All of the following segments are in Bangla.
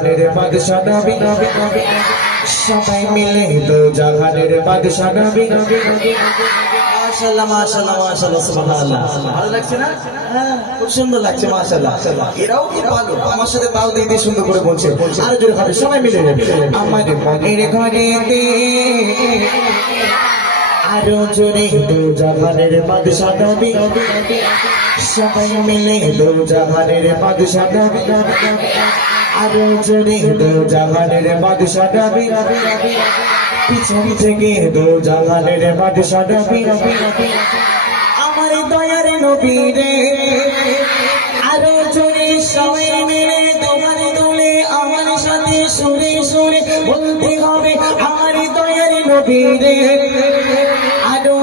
জাহানের বাদশা নবী সবাই মিলে দো জাহানের বাদশা নবী মাশাআল্লাহ মাশাআল্লাহ মাশাআল্লাহ সুবহানাল্লাহ। ভালো লাগছে না? হ্যাঁ খুব সুন্দর লাগছে মাশাআল্লাহ এরাও কি ভালো। আমার সাথে তাল দিয়ে দিয়ে সুন্দর করে বলছে আরও জোরে হবে সবাই মিলে যাবে আমাদের মনের ঘরেতে আরও জোরে দো জাহানের বাদশা নবী। সবাই মিলে দো জাহানের বাদশা নবী। আরও জোরে দো জাহানের বাদশা নবী। পিছন থেকে দো জাহানের বাদশা নবী। আমার দয়ার নবী রে। আরও জোরে সবাই মিলে তোমার দোলে আমার সাথে সুরে সুরে বলতে হবে, আমার দয়ার নবী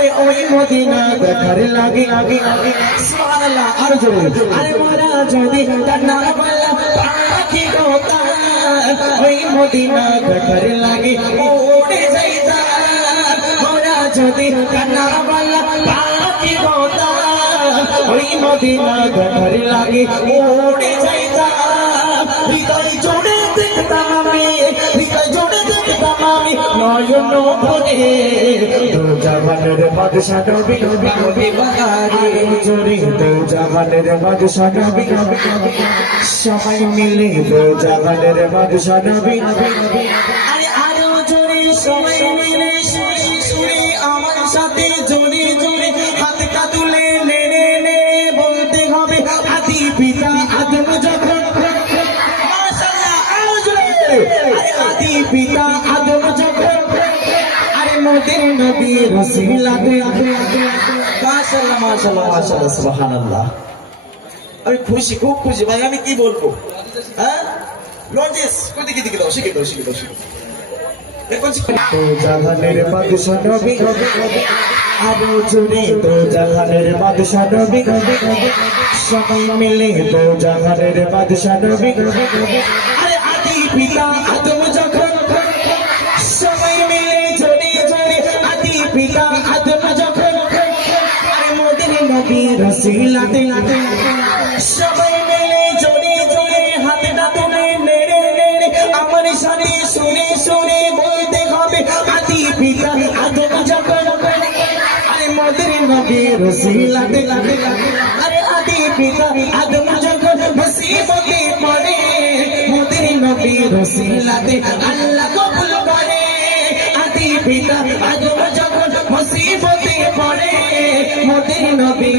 আরে ওই মদিনা দেখার লাগে লাগে লাগে। সুবহানাল্লাহ, আরও জোরে। আরে মোরা যদি ডানা বলা পাখি গোতা ওই মদিনা দেখার লাগে ওড়ে যাইতা মোরা যদি ডানা বলা পাখি গোতা ওই মদিনা দেখার লাগে ওড়ে যাইতা হৃদয় জোড়ে দেখতাম নয়ন ভরে দু জাহানের বাদশা নবী নবী নবী বাহারি জোরে দু জাহানের বাদশা নবী নবী নবী সবাই মিলে দু জাহানের বাদশা নবী নবী নবী আরে আরও জোরে সবাই মিলে মোদের নবী রসিলা দে আদে আদে মাশাআল্লাহ মাশাআল্লাহ মাশাআল্লাহ সুবহানাল্লাহ। আমি খুশি খুব খুশি। ভাই আমি কি বলব? হ্যাঁ? লজিস। কোন দিকে দিকে দাও শিখে দাও শিখে দাও। শিখে তো জাহানের বাদশা নবী। নবী নবী আরও জোরে তো জাহানের বাদশা নবী। নবী নবী সবাই মিলে তো জাহানের বাদশা নবী নবী নবী। আরে আদি পিতা আদম পিতা আদম যখন আরে মোদের নবী রসিলাতে লাতে সবাই মিলে জোরে জোরে হাতটা তুলে নেড়ে নেড়ে আমার সাথে শুনে শুনে বলতে হবে, আদি পিতা আদম যখন আরে মোদের নবী রসিলাতে লাতে আরে আদি পিতা আদম যখন মুসিবতে পড়ে, মোদের নবী রসিলাতে আল্লাহ কবুল করে, আদি পিতা আদম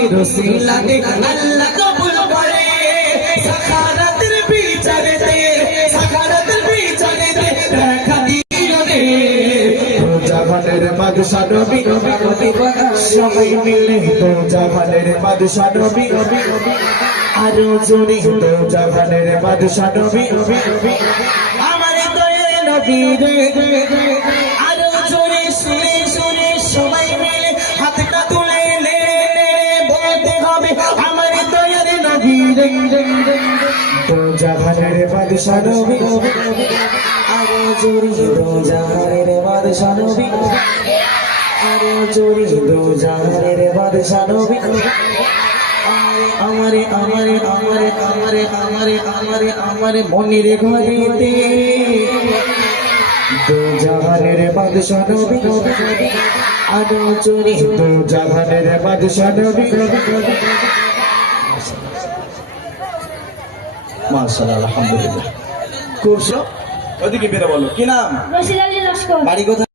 নবী রসিলাতে আল্লাহ কবুল করে। সাখারাতের বিচারেতে সাখারাতের বিচারেতে দেখা দিল রে। তো জাহানের বাদশা নবী নবী নবী সবাই মিলে তো বাদশা নবী। নবী নবী আরও জোরে তো বাদশা নবী। নবী নবী আমার দয়ে নবী রে। জাহানের বাদশা নবী আরও জোরে তো জাহানের বাদশা নবী আরও জোরে তো জাহানের বাদশা নবী আমারে আমারে আমারে আমারে আমারে আমারে আমারে মনের ঘরেতে দু জাহানের বাদশা নবী আরও দু জাহানের বাদশা নবী মাশাআল্লাহ আলহামদুলিল্লাহ। খুব সব ওদিকে বেরো বলো। কি নাম? রশিদ আলী লস্কর। বাড়ি কোথায়?